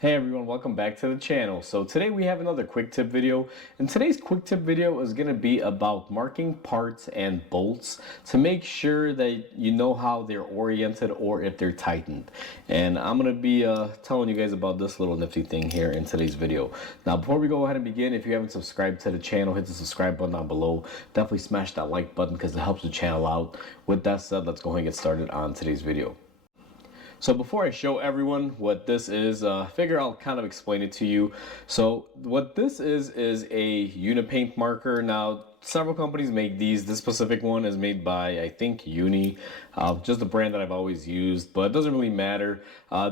Hey everyone, welcome back to the channel. So today we have another quick tip video, and today's quick tip video is going to be about marking parts and bolts to make sure that you know how they're oriented or if they're tightened. And I'm going to be telling you guys about this little nifty thing here in today's video. Now before we go ahead and begin, if you haven't subscribed to the channel, hit the subscribe button down below. Definitely smash that like button because it helps the channel out. With that said, let's go ahead and get started on today's video. So before I show everyone what this is, figure I'll kind of explain it to you. So what this is a Unipaint marker. Now, several companies make these. This specific one is made by, I think, Uni, just a brand that I've always used, but it doesn't really matter.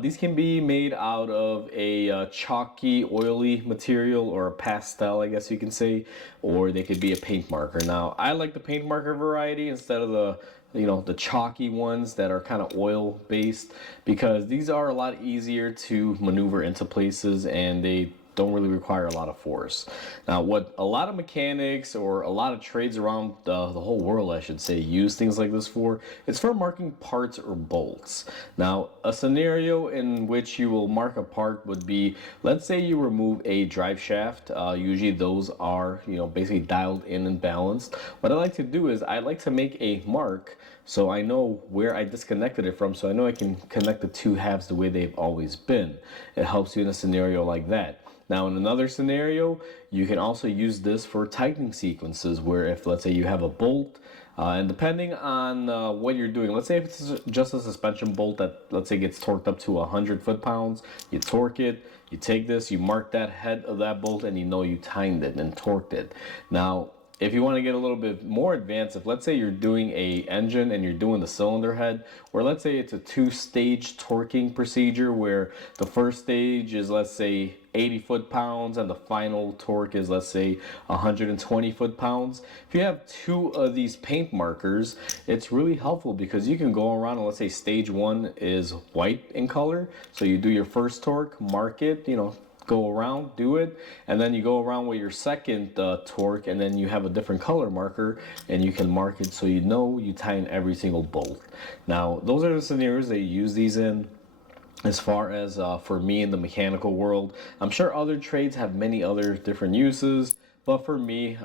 These can be made out of a chalky, oily material or a pastel, I guess you can say, or they could be a paint marker. Now, I like the paint marker variety instead of the chalky ones that are kind of oil based, because these are a lot easier to maneuver into places and they don't really require a lot of force. Now, what a lot of mechanics or a lot of trades around the whole world, I should say, use things like this for, it's for marking parts or bolts. Now, a scenario in which you will mark a part would be, let's say you remove a drive shaft. Usually those are, basically dialed in and balanced. What I like to do is I like to make a mark so I know where I disconnected it from, so I know I can connect the two halves the way they've always been. It helps you in a scenario like that. Now, in another scenario, you can also use this for tightening sequences where if, let's say, you have a bolt, and depending on what you're doing, let's say if it's just a suspension bolt that, let's say, gets torqued up to 100 foot-pounds, you torque it, you take this, you mark that head of that bolt, and you know you tightened it and torqued it. Now, if you want to get a little bit more advanced, if let's say you're doing a engine and you're doing the cylinder head, or let's say it's a two-stage torquing procedure where the first stage is, let's say, 80 foot-pounds and the final torque is, let's say, 120 foot-pounds. If you have two of these paint markers, it's really helpful because you can go around and, let's say, stage one is white in color, so you do your first torque, mark it, go around, do it, and then you go around with your second torque, and then you have a different color marker and you can mark it so you know you tighten every single bolt. Now, those are the scenarios that you use these in. As far as for me in the mechanical world, I'm sure other trades have many other different uses, but for me,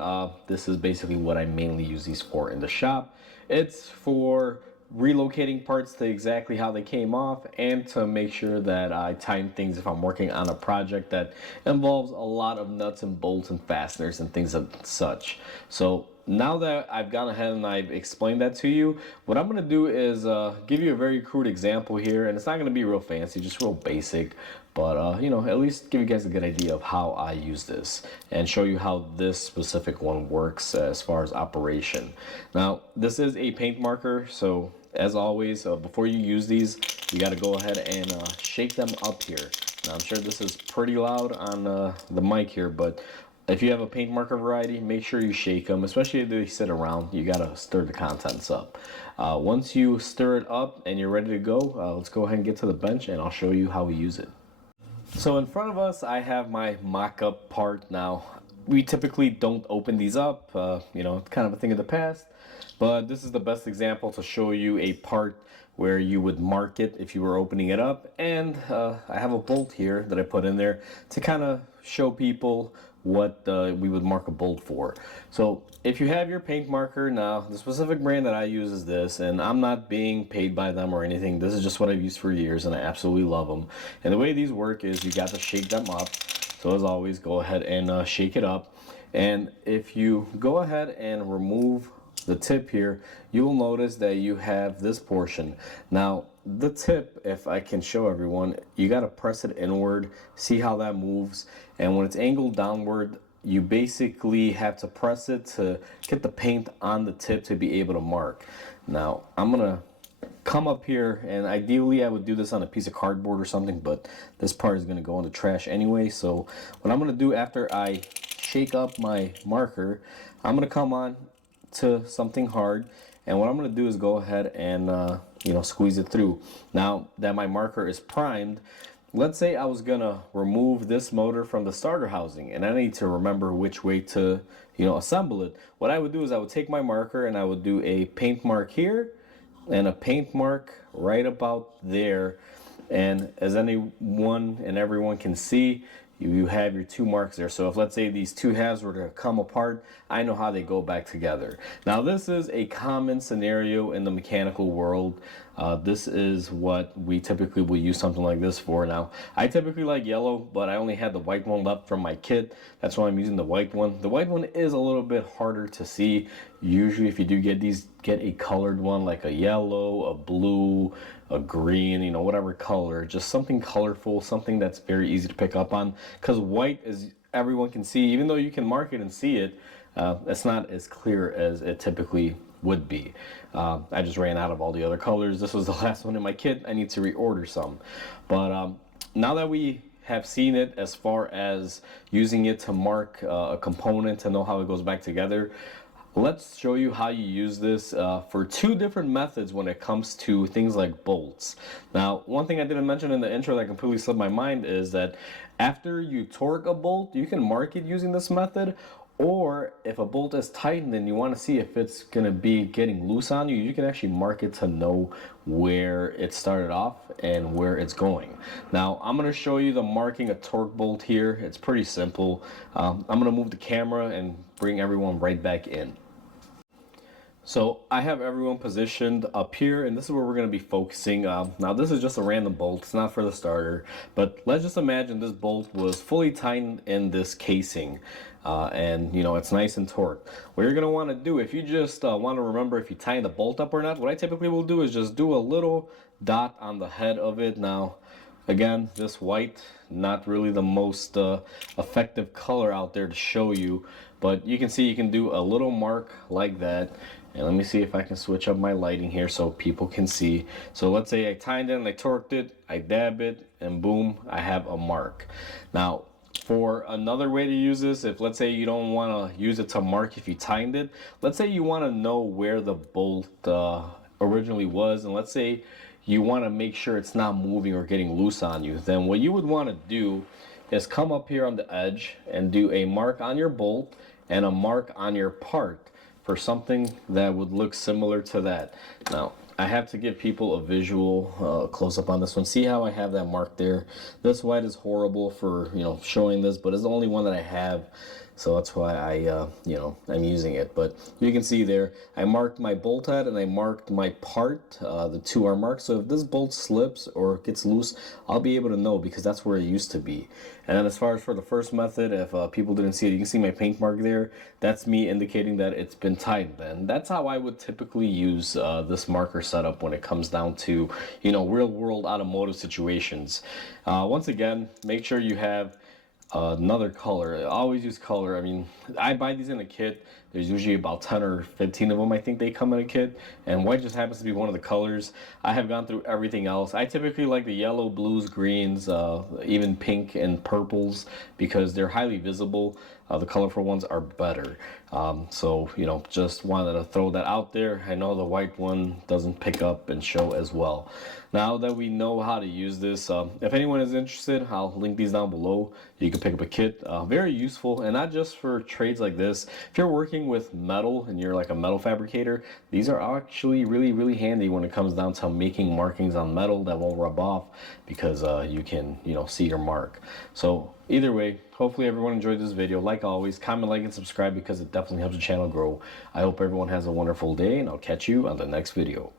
this is basically what I mainly use these for in the shop. It's for relocating parts to exactly how they came off, and to make sure that I tighten things if I'm working on a project that involves a lot of nuts and bolts and fasteners and things of such. So now that I've gone ahead and I've explained that to you, what I'm going to do is give you a very crude example here, and it's not going to be real fancy, just real basic, but at least give you guys a good idea of how I use this and show you how this specific one works as far as operation. Now, this is a paint marker, so as always, before you use these, you got to go ahead and shake them up here. Now, I'm sure this is pretty loud on the mic here, but if you have a paint marker variety, make sure you shake them, especially if they sit around. You got to stir the contents up. Once you stir it up and you're ready to go, let's go ahead and get to the bench and I'll show you how we use it. So in front of us, I have my mock-up part. Now, we typically don't open these up, it's kind of a thing of the past, but this is the best example to show you a part where you would mark it if you were opening it up. And I have a bolt here that I put in there to kind of show people what we would mark a bolt for. So if you have your paint marker, now the specific brand that I use is this, and I'm not being paid by them or anything. This is just what I've used for years and I absolutely love them. And the way these work is you got to shake them up. So as always, go ahead and shake it up. And if you go ahead and remove the tip here, you will notice that you have this portion. Now, the tip, if I can show everyone, you got to press it inward, see how that moves. And when it's angled downward, you basically have to press it to get the paint on the tip to be able to mark. Now, I'm going to come up here, and ideally I would do this on a piece of cardboard or something, but this part is going to go in the trash anyway. So what I'm going to do after I shake up my marker, I'm going to come on to something hard, and what I'm going to do is go ahead and squeeze it through. Now that my marker is primed, let's say I was gonna remove this motor from the starter housing and I need to remember which way to assemble it. What I would do is I would take my marker and I would do a paint mark here and a paint mark right about there, And as anyone and everyone can see, you have your two marks there. So if, let's say, these two halves were to come apart, I know how they go back together. Now this is a common scenario in the mechanical world. This is what we typically will use something like this for. Now I typically like yellow, but I only had the white one left from my kit. That's why I'm using the white one. The white one is a little bit harder to see. Usually if you do get these, get a colored one like a yellow, a blue, a green, you know, whatever color, just something colorful, something that's very easy to pick up on, because white, is everyone can see, even though you can mark it and see it, it's not as clear as it typically would be. I just ran out of all the other colors. This was the last one in my kit. I need to reorder some. But now that we have seen it as far as using it to mark a component to know how it goes back together, let's show you how you use this for two different methods when it comes to things like bolts. Now, one thing I didn't mention in the intro that completely slipped my mind is that after you torque a bolt, you can mark it using this method, or if a bolt is tightened and you want to see if it's going to be getting loose on you, you can actually mark it to know where it started off and where it's going. Now, I'm going to show you the marking a torque bolt here. It's pretty simple. I'm going to move the camera and bring everyone right back in. So I have everyone positioned up here, and this is where we're going to be focusing. Now this is just a random bolt, it's not for the starter, but let's just imagine this bolt was fully tightened in this casing, and you know, it's nice and torqued. What you're going to want to do, if you just want to remember if you tighten the bolt up or not, what I typically will do is just do a little dot on the head of it. Now again, this white, not really the most effective color out there to show you, but you can see you can do a little mark like that. And let me see if I can switch up my lighting here so people can see. So let's say I tightened it and I torqued it, I dab it, and boom, I have a mark. Now, for another way to use this, if let's say you don't want to use it to mark if you tightened it, let's say you want to know where the bolt originally was, and let's say you want to make sure it's not moving or getting loose on you, then what you would want to do is come up here on the edge and do a mark on your bolt and a mark on your part for something that would look similar to that. Now, I have to give people a visual close up on this one. See how I have that mark there? This white is horrible for, you know, showing this, but it's the only one that I have. So that's why I, you know, I'm using it. But you can see there, I marked my bolt head and I marked my part. The two are marked. So if this bolt slips or gets loose, I'll be able to know because that's where it used to be. And then as far as for the first method, if people didn't see it, you can see my paint mark there. That's me indicating that it's been tightened. And that's how I would typically use this marker setup when it comes down to, you know, real world automotive situations. Once again, make sure you have another color. I always use color. I mean, I buy these in a kit. There's usually about 10 or 15 of them, I think they come in a kit, and white just happens to be one of the colors. I have gone through everything else. I typically like the yellow, blues, greens, even pink and purples because they're highly visible. The colorful ones are better. So, you know, just wanted to throw that out there. I know the white one doesn't pick up and show as well. Now that we know how to use this, if anyone is interested, I'll link these down below. You can pick up a kit. Very useful, and not just for trades like this. If you're working with metal and you're like a metal fabricator, these are actually really handy when it comes down to making markings on metal that won't rub off because you can, you know, see your mark. So either way, hopefully everyone enjoyed this video. Like always, comment, like, and subscribe because it definitely helps the channel grow. I hope everyone has a wonderful day, and I'll catch you on the next video.